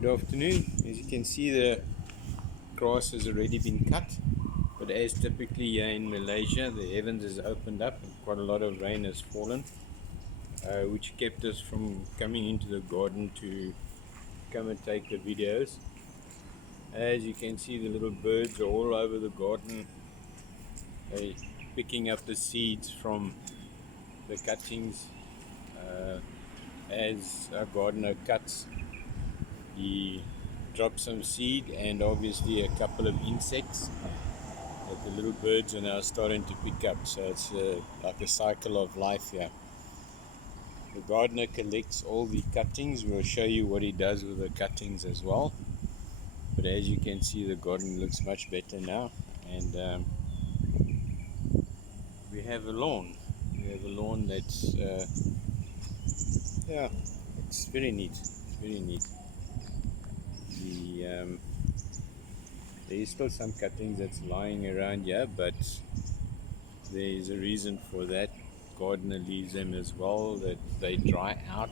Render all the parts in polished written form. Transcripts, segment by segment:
Good afternoon. As you can see, the grass has already been cut, but as typically here in Malaysia, the heavens has opened up and quite a lot of rain has fallen, which kept us from coming into the garden to come and take the videos. As you can see, the little birds are all over the garden. They're picking up the seeds from the cuttings. As our gardener cuts, he drops some seed and obviously a couple of insects that the little birds are now starting to pick up. So it's like a cycle of life here. The gardener collects all the cuttings. We'll show you what he does with the cuttings as well. But as you can see, the garden looks much better now, and we have a lawn. We have a lawn that's yeah, it's very neat. It's very neat. The there is still some cuttings that's lying around here, but there is a reason for that. Gardener leaves them as well, that they dry out,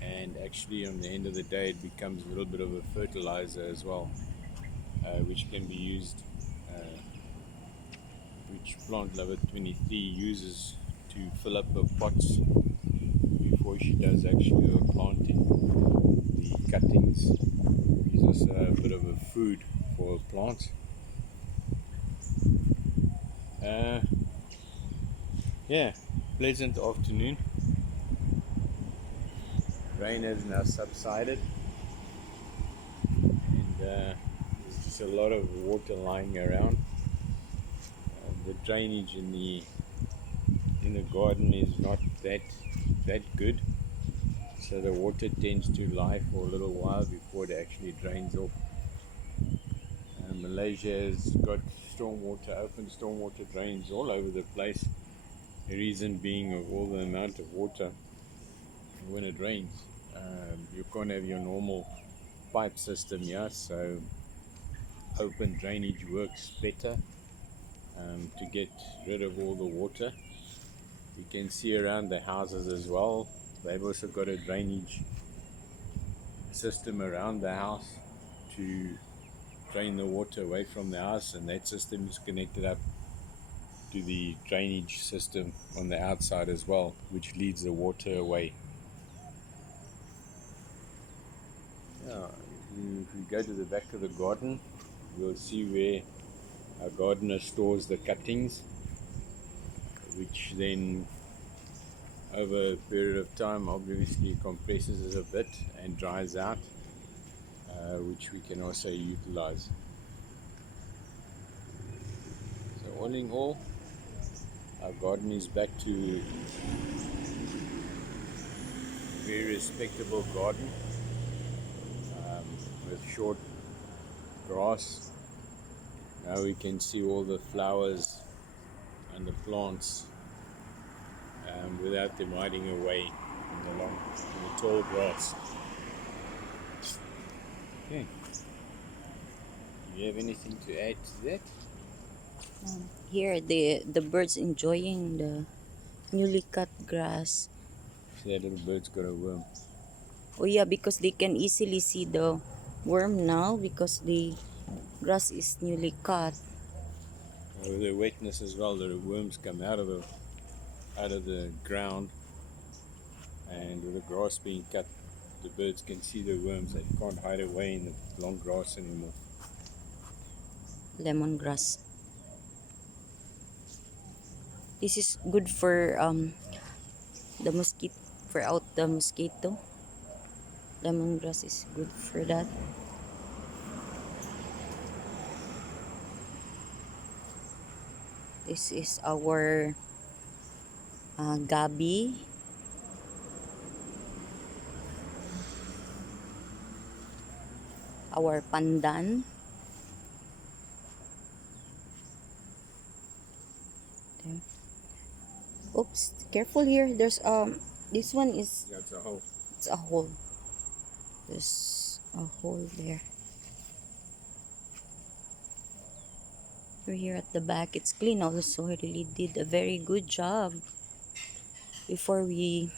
and actually on the end of the day it becomes a little bit of a fertilizer as well, which can be used, which Plant Lover 23 uses to fill up her pots before she does actually her planting. The cuttings is also a bit of a food for plants. Yeah, pleasant afternoon. Rain has now subsided, and there's just a lot of water lying around. The drainage in the garden is not that good, so the water tends to lie for a little while before it actually drains off. Malaysia has got open stormwater drains all over the place. The reason being of all the amount of water when it rains. You can't have your normal pipe system here, so open drainage works better to get rid of all the water. You can see around the houses as well, they've also got a drainage system around the house to drain the water away from the house, and that system is connected up to the drainage system on the outside as well, which leads the water away. Yeah, if we go to the back of the garden, we'll see where our gardener stores the cuttings, which then over a period of time obviously compresses a bit and dries out, which we can also utilize. So all in all, our garden is back to a very respectable garden, with short grass. Now we can see all the flowers and the plants without them hiding away in the tall grass. Okay. Do you have anything to add to that? Here, the birds enjoying the newly cut grass. See, that little bird's got a worm. Oh yeah, because they can easily see the worm now because the grass is newly cut. With the wetness as well, the worms come out of the ground, and with the grass being cut, the birds can see the worms. They can't hide away in the long grass anymore. Lemongrass. This is good for the mosquito, for out the mosquito. Lemongrass is good for that. This is our gabi. Our pandan. There. Oops, careful here. There's this one is That's a hole. it's a hole. There's a hole there. We're here at the back. It's clean also. I really did a very good job. Before we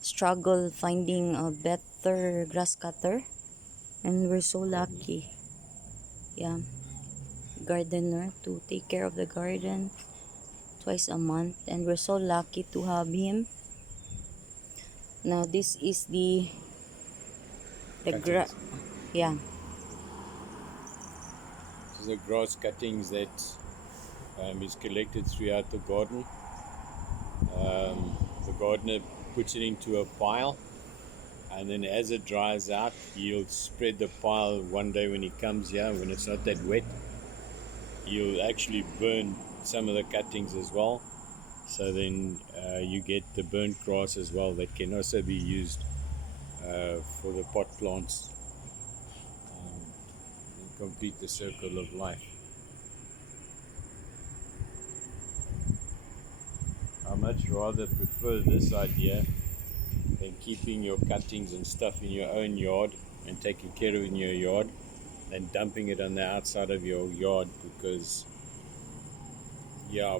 struggle finding a better grass cutter, And we're so lucky. Yeah. Gardener to take care of the garden twice a month, and we're so lucky to have him. Now this is the Cuttings. yeah. These are grass cuttings that is collected throughout the garden. The gardener puts it into a pile, and then as it dries out, he'll spread the pile one day when he comes here, when it's not that wet. He'll actually burn some of the cuttings as well. So then you get the burnt grass as well that can also be used for the pot plants and complete the circle of life. I much rather prefer this idea than keeping your cuttings and stuff in your own yard and taking care of it in your yard than dumping it on the outside of your yard, because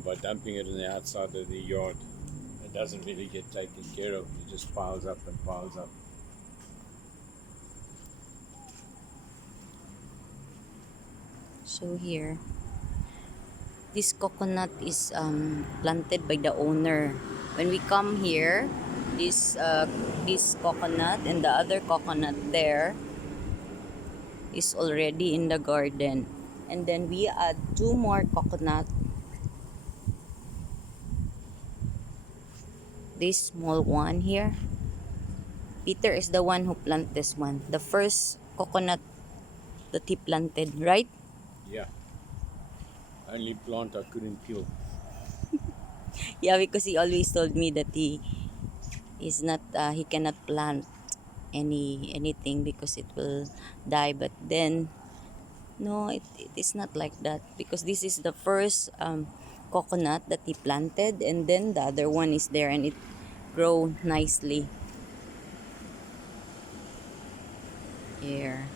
by dumping it on the outside of the yard, it doesn't really get taken care of. It just piles up and piles up. So here, this coconut is planted by the owner. When we come here, this coconut and the other coconut there is already in the garden. And then we add 2 more coconut. This small one here. Peter is the one who planted this one. The first coconut that he planted, right? Yeah. Only plant I couldn't kill. Yeah, because he always told me that he cannot plant anything because it will die. But then no, it is not like that, because this is the first coconut that he planted, and then the other one is there and it grow nicely here.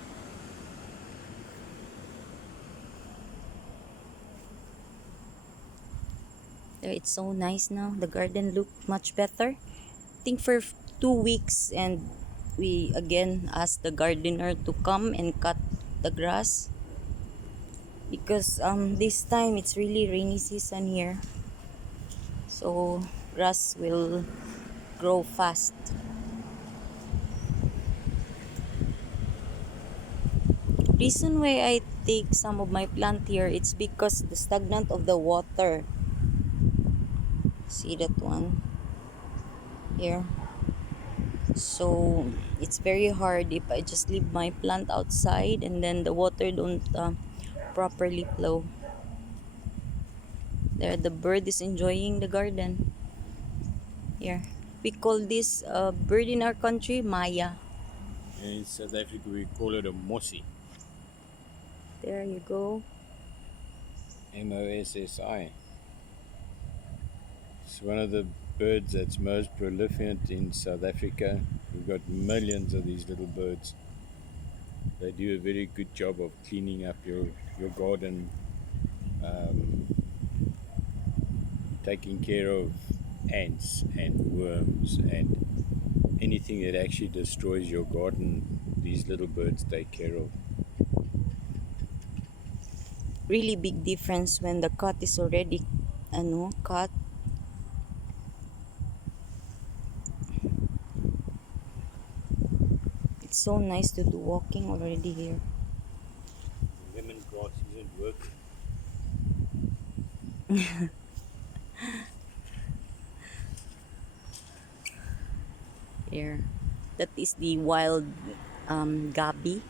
There, it's so nice now. The garden look much better. I think for 2 weeks, and we again asked the gardener to come and cut the grass, because this time it's really rainy season here, so grass will grow fast. Reason why I take some of my plant here, it's because the stagnant of the water. See that one here? So it's very hard if I just leave my plant outside and then the water don't properly flow. There, the bird is enjoying the garden. Here, we call this bird in our country Maya. And in South Africa, we call it a mossie. There you go. MOSSI. It's one of the birds that's most prolific in South Africa. We've got millions of these little birds. They do a very good job of cleaning up your garden, um, taking care of ants and worms and anything that actually destroys your garden. These little birds take care of. Really big difference when the cut is already cut. It's so nice to do walking already here. Lemongrass isn't working. Here, that is the wild gabi,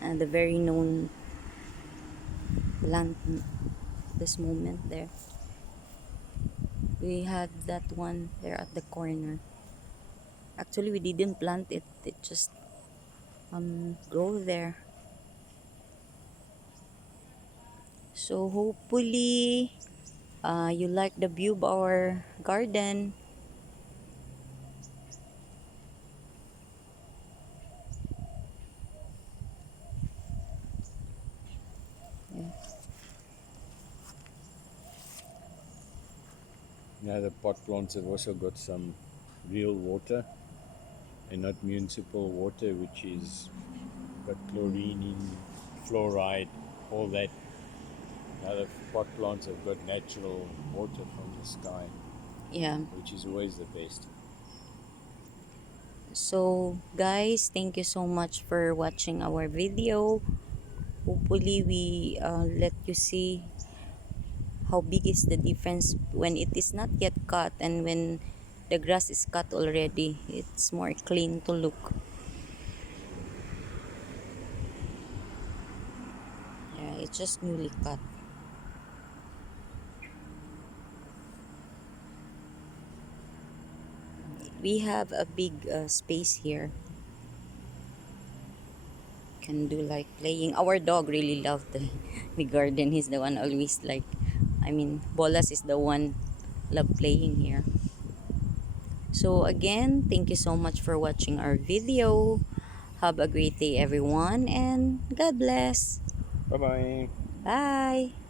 and the very known plant this moment. There we had that one there at the corner. Actually, we didn't plant it, it just grow there. So hopefully you like the view of our garden. Yeah. Now the pot plants have also got some real water and not municipal water, which is got chlorine in, fluoride, all that. Now the pot plants have got natural water from the sky, Yeah. which is always the best. So guys, thank you so much for watching our video. Hopefully we let you see how big is the difference when it is not yet cut and when the grass is cut already. It's more clean to look. Yeah, it's just newly cut. We have a big space here. Can do like playing. Our dog really loved the garden. He's the one always like, I mean, Bolas is the one love playing here. So again, thank you so much for watching our video. Have a great day everyone and God bless. Bye bye. Bye.